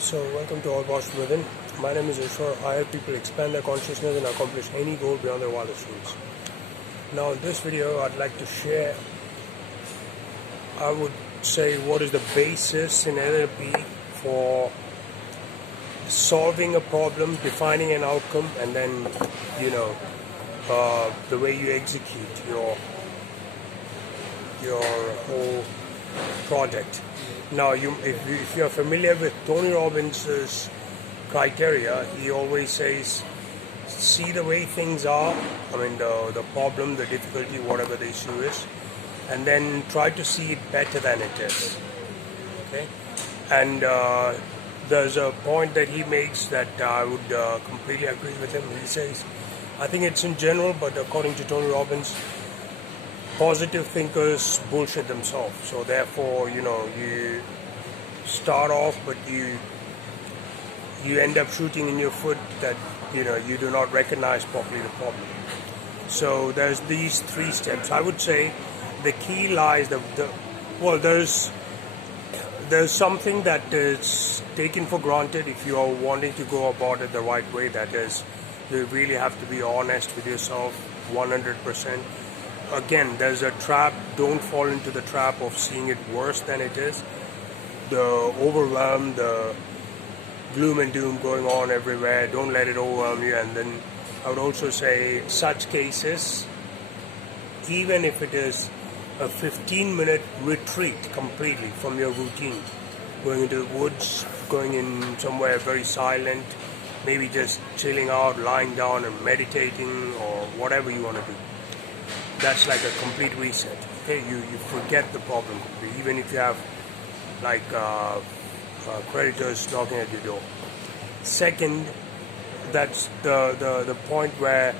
So, welcome to All Positive Within. My name is Ishwar. I help people expand their consciousness and accomplish any goal beyond their wildest dreams. Now, in this video, I'd like to share, I would say, what is the basis in NLP for solving a problem, defining an outcome, and then, the way you execute your whole project. Now, if you're familiar with Tony Robbins' criteria, he always says, see the way things are, the problem, the difficulty, whatever the issue is, and then try to see it better than it is. Okay? And there's a point that he makes that I would completely agree with him. He says, I think it's in general, but according to Tony Robbins, positive thinkers bullshit themselves. So therefore, you start off, but you end up shooting in your foot that you do not recognize properly the problem. So there's these 3 steps. I would say the key lies there's something that is taken for granted if you are wanting to go about it the right way. That is, you really have to be honest with yourself 100%. Again, there's a trap. Don't fall into the trap of seeing it worse than it is. The overwhelm, the gloom and doom going on everywhere, don't let it overwhelm you. And then I would also say such cases, even if it is a 15-minute retreat completely from your routine, going into the woods, going in somewhere very silent, maybe just chilling out, lying down and meditating or whatever you want to do. That's like a complete reset. Okay, you forget the problem, even if you have creditors knocking at your door. Second, that's the point where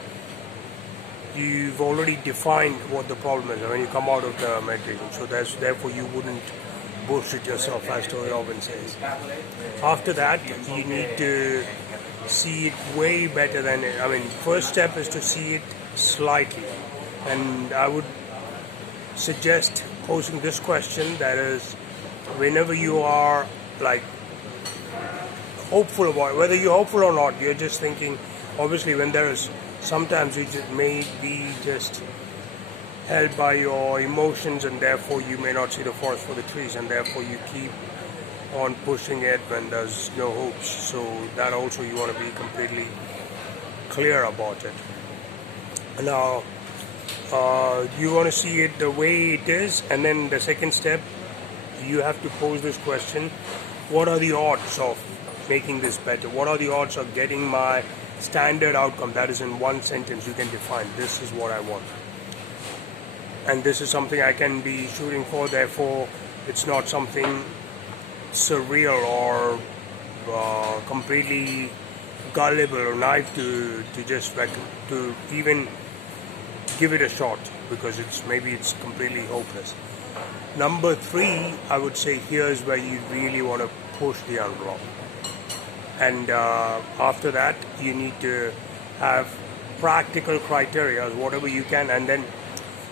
you've already defined what the problem is when you come out of the meditation. So therefore you wouldn't bullshit yourself, as Tony Robbins says. After that, you need to see it way better than first step is to see it slightly. And I would suggest posing this question, that is, whenever you are hopeful about it, whether you're hopeful or not, you're just thinking, obviously when there is, sometimes you just may be just held by your emotions and therefore you may not see the forest for the trees and therefore you keep on pushing it when there's no hopes. So that also you want to be completely clear about it. Now, you want to see it the way it is, and then the second step, you have to pose this question: what are the odds of making this better? What are the odds of getting my standard outcome? That is, in one sentence you can define, this is what I want, and this is something I can be shooting for. Therefore it's not something surreal or completely gullible or naive to just to even give it a shot, because it's completely hopeless. Number 3, I would say, here's where you really want to push the envelope. And after that, you need to have practical criteria, whatever you can. And then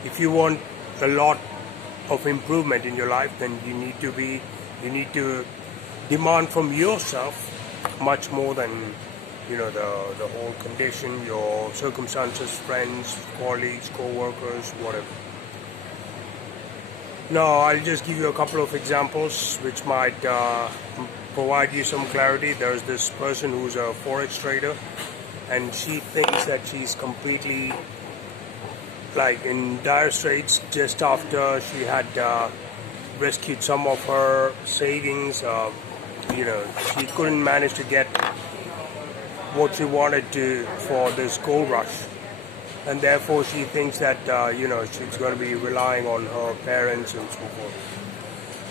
if you want a lot of improvement in your life, then you need to demand from yourself much more than the whole condition, your circumstances, friends, colleagues, co-workers, whatever. Now, I'll just give you a couple of examples which might provide you some clarity. There's this person who's a forex trader, and she thinks that she's completely in dire straits just after she had rescued some of her savings. She couldn't manage to get what she wanted to for this gold rush, and therefore she thinks that she's going to be relying on her parents and so forth.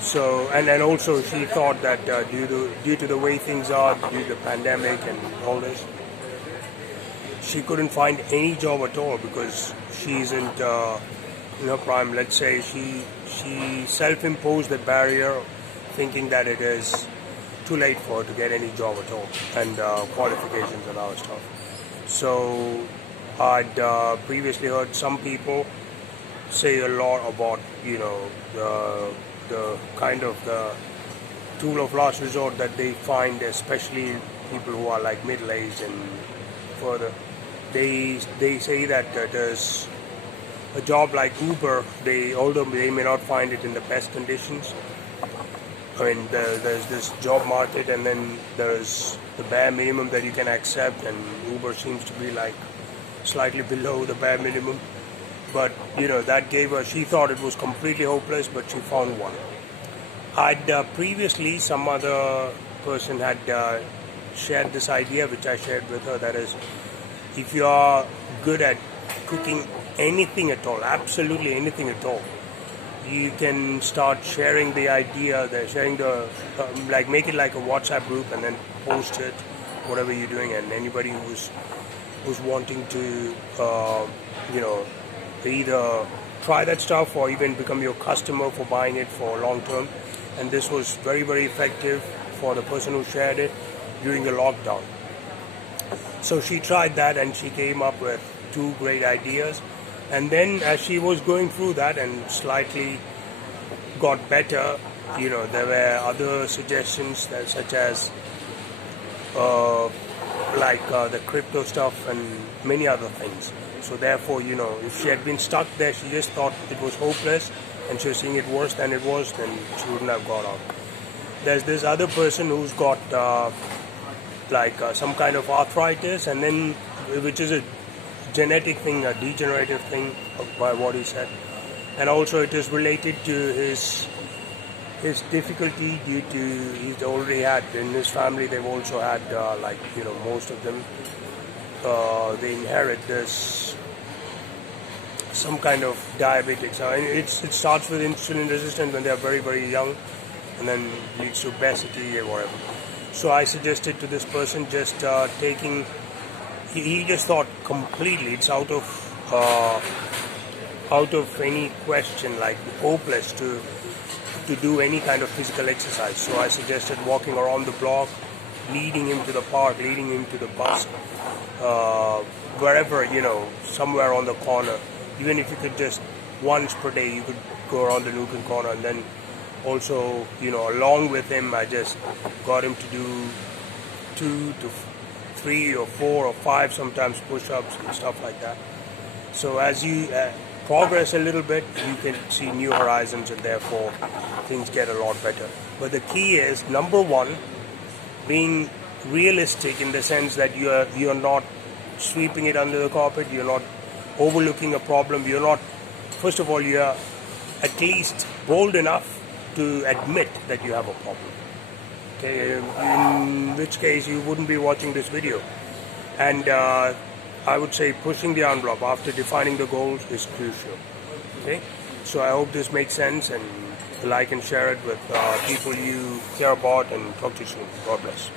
So and also she thought that due to the way things are, due to the pandemic and all this, she couldn't find any job at all because she isn't in her prime. Let's say she self-imposed the barrier, thinking that it is too late for her to get any job at all, and qualifications and other stuff. So I'd previously heard some people say a lot about the kind of the tool of last resort that they find, especially people who are like middle-aged and further. They say that there's a job like Uber, although they may not find it in the best conditions. I mean, there's this job market, and then there's the bare minimum that you can accept, and Uber seems to be like slightly below the bare minimum. But that gave her, she thought it was completely hopeless, but she found one. Previously, some other person had shared this idea, which I shared with her, that is, if you are good at cooking anything at all, absolutely anything at all, you can start sharing the idea, like make it like a WhatsApp group and then post it, whatever you're doing, and anybody who's wanting to, either try that stuff or even become your customer for buying it for long term. And this was very, very effective for the person who shared it during the lockdown. So she tried that and she came up with 2 great ideas. And then as she was going through that and slightly got better, there were other suggestions such as the crypto stuff and many other things. So therefore, if she had been stuck there, she just thought it was hopeless and she was seeing it worse than it was, then she wouldn't have got out. There's this other person who's got some kind of arthritis, and then which is a genetic thing, a degenerative thing by what he said. And also it is related to his difficulty due to he's already had in his family. They've also had most of them they inherit this some kind of diabetics. It starts with insulin resistance when they are very, very young, and then leads to obesity or whatever. So I suggested to this person just taking. He just thought completely it's out of any question, like hopeless to do any kind of physical exercise. So I suggested walking around the block, leading him to the park, leading him to the bus, wherever, somewhere on the corner. Even if you could just once per day, you could go around the nook and corner. And then also, along with him, I just got him to do 2 to 3 or 4 or 5 sometimes push-ups and stuff like that. So as you progress a little bit, you can see new horizons, and therefore things get a lot better. But the key is, number one, being realistic in the sense that you're not sweeping it under the carpet, you're not overlooking a problem, first of all, you're at least bold enough to admit that you have a problem. Okay, in which case you wouldn't be watching this video. And I would say pushing the envelope after defining the goals is crucial. Okay, so I hope this makes sense, and like and share it with people you care about, and talk to you soon. God bless.